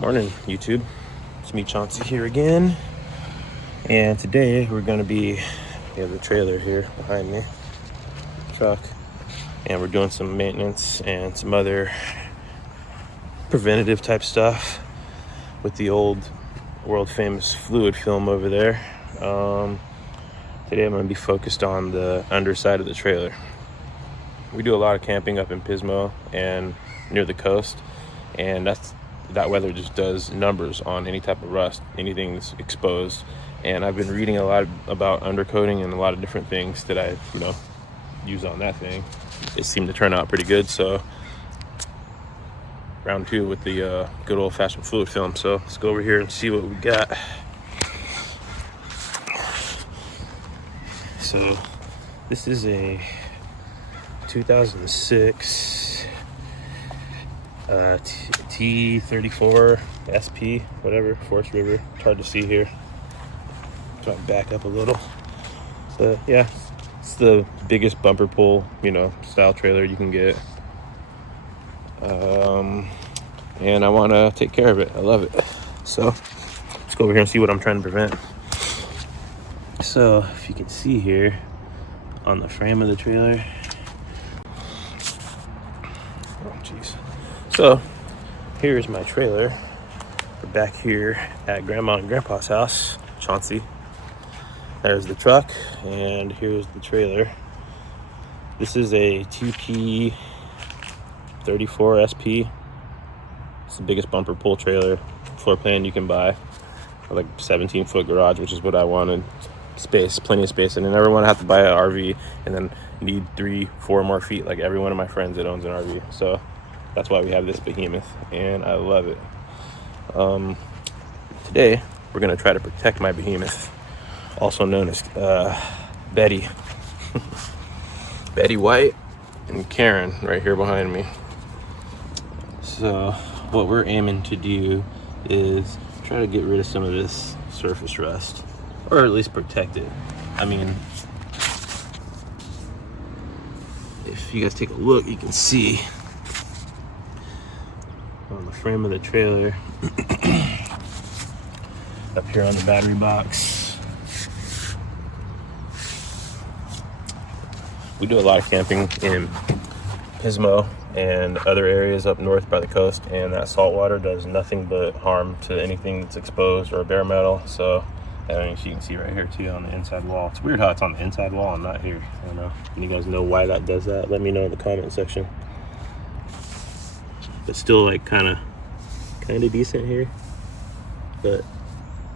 Morning, YouTube. It's me, Chauncey, here again. And today we have the trailer here behind me, truck, and we're doing some maintenance and some other preventative type stuff with the old world famous fluid film over there. Today I'm going to be focused on the underside of the trailer. We do a lot of camping up in Pismo and near the coast, and that weather just does numbers on any type of rust, anything that's exposed. And I've been reading a lot about undercoating and a lot of different things that I use on that thing. It seemed to turn out pretty good. So round two with the good old-fashioned fluid film. So let's go over here and see what we got. So this is a 2006 T34 SP, whatever, Forest River. It's hard to see here. Try to back up a little. But yeah, it's the biggest bumper pull, style trailer you can get. And I want to take care of it. I love it. So let's go over here and see what I'm trying to prevent. So if you can see here on the frame of the trailer. Oh, jeez. So here's my trailer. We're back here at Grandma and Grandpa's house, Chauncey. There's the truck, and here's the trailer. This is a TP 34 SP. It's the biggest bumper pull trailer floor plan you can buy. Like 17-foot garage, which is what I wanted. Space, plenty of space. And I never want to have to buy an RV and then need 3-4 more feet like every one of my friends that owns an RV. So that's why we have this behemoth, and I love it. Today, we're going to try to protect my behemoth, also known as Betty. Betty White and Karen right here behind me. So what we're aiming to do is try to get rid of some of this surface rust, or at least protect it. I mean, if you guys take a look, you can see on the frame of the trailer, up here on the battery box. We do a lot of camping in Pismo and other areas up north by the coast, and that salt water does nothing but harm to anything that's exposed or bare metal. So as you can see right here too on the inside wall. It's weird how it's on the inside wall and not here. I don't know. If you guys know why that does that, let me know in the comment section. But still, like kind of decent here, but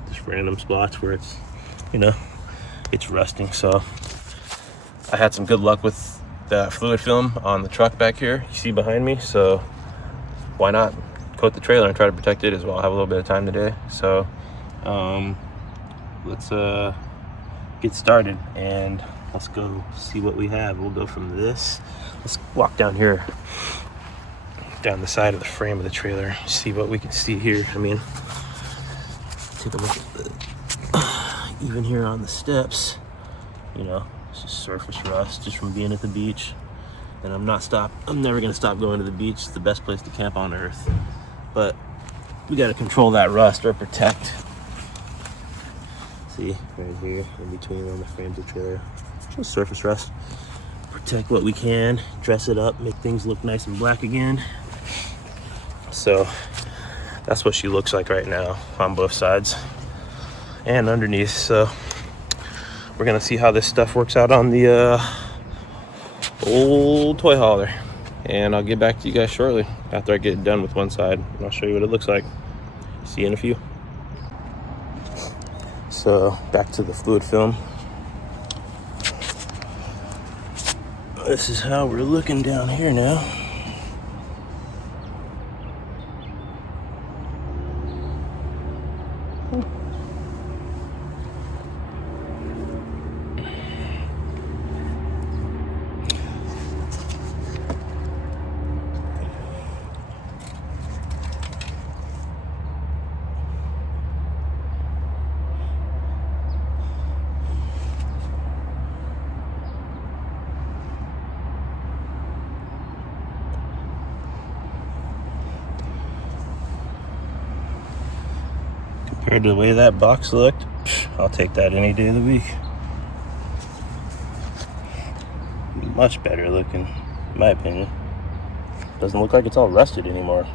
just random spots where it's it's rusting. So I had some good luck with the fluid film on the truck back here you see behind me, so why not coat the trailer and try to protect it as well. I have a little bit of time today, so let's get started and let's go see what we have. We'll go from this. Let's walk down here, down the side of the frame of the trailer, see what we can see here. I mean, take a look at the, even here on the steps, it's just surface rust just from being at the beach. And I'm never gonna stop going to the beach. It's the best place to camp on earth. But we gotta control that rust or protect. See, right here in between on the frames of the trailer, just surface rust. Protect what we can, dress it up, make things look nice and black again. So that's what she looks like right now on both sides and underneath. So we're gonna see how this stuff works out on the old toy hauler, and I'll get back to you guys shortly after I get done with one side, and I'll show you what it looks like. See you in a few. So back to the fluid film. This is how we're looking down here now. Compared to the way that box looked, I'll take that any day of the week. Much better looking, in my opinion. Doesn't look like it's all rusted anymore.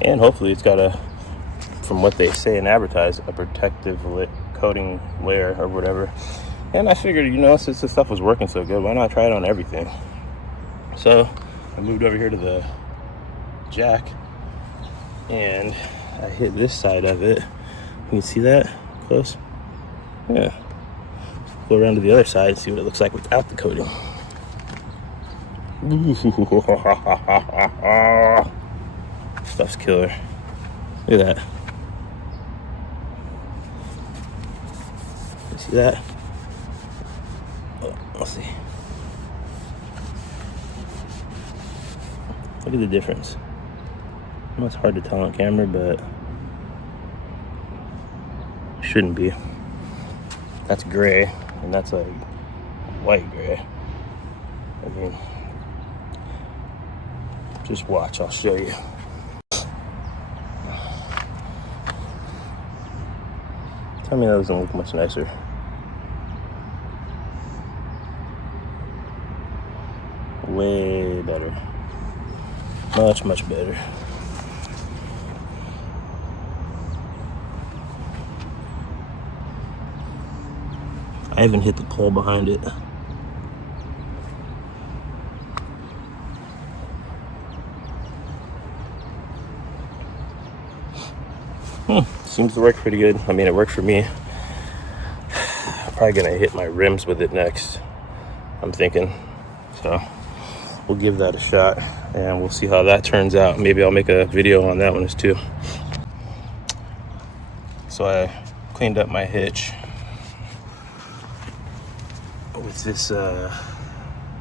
And hopefully it's got a, from what they say and advertise, a protective coating layer or whatever. And I figured, you know, since this stuff was working so good, why not try it on everything? So I moved over here to the jack and I hit this side of it. Can you see that close? Yeah. Go around to the other side and see what it looks like without the coating. Stuff's killer. Look at that. You see that? Oh, let's see. Look at the difference. I know it's hard to tell on camera, but it shouldn't be. That's gray, and that's like white gray. I mean, just watch, I'll show you. Tell me that doesn't look much nicer. Way better. Much, much better. I haven't hit the pole behind it. Seems to work pretty good. I mean, it worked for me. I'm probably gonna hit my rims with it next, I'm thinking. So we'll give that a shot and we'll see how that turns out. Maybe I'll make a video on that one too. So I cleaned up my hitch with this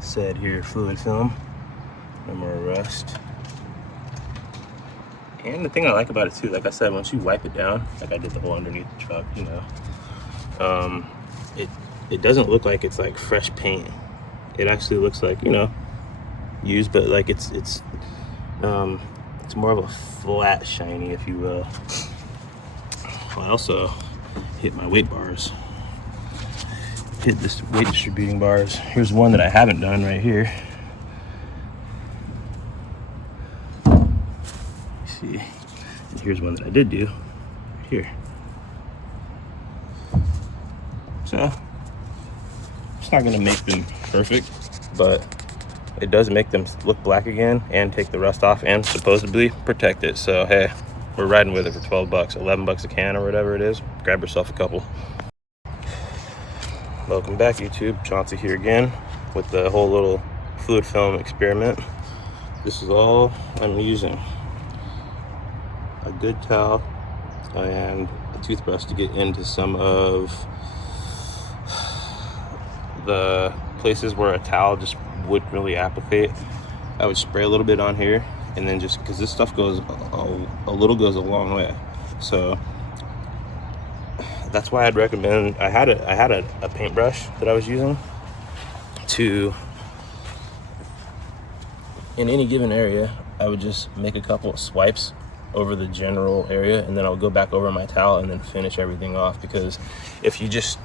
said here fluid film. No more rust. And the thing I like about it too, like I said, once you wipe it down, like I did the whole underneath the truck, you know, it doesn't look like it's like fresh paint. It actually looks like, you know, used, but like it's more of a flat shiny, if you will. I also hit my weight bars. Hit this weight distributing bars. Here's one that I haven't done right here. See, and here's one that I did do right here. So it's not gonna make them perfect, but it does make them look black again and take the rust off and supposedly protect it. So hey, we're riding with it for 12 bucks, 11 bucks a can or whatever it is. Grab yourself a couple. Welcome back, YouTube. Chauncey here again with the whole little fluid film experiment. This is all I'm using. A good towel and a toothbrush to get into some of the places where a towel just wouldn't really applicate. I would spray a little bit on here, and then just because this stuff goes a little goes a long way. So that's why I'd recommend, I had a paintbrush that I was using to, in any given area, I would just make a couple of swipes over the general area, and then I'll go back over my towel and then finish everything off. Because if you just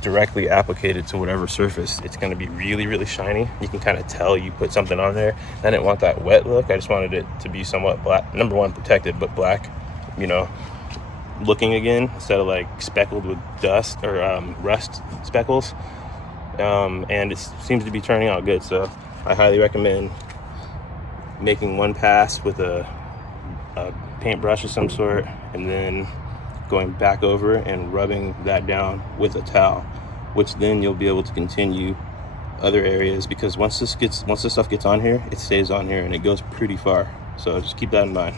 directly applicate it to whatever surface, it's going to be really, really shiny. You can kind of tell you put something on there. I didn't want that wet look. I just wanted it to be somewhat black. Number one, protected, but black, you know, looking again, instead of like speckled with dust or rust speckles. And it seems to be turning out good. So I highly recommend making one pass with a paintbrush of some sort, and then going back over and rubbing that down with a towel, which then you'll be able to continue other areas, because once this stuff gets on here, it stays on here and it goes pretty far. So just keep that in mind.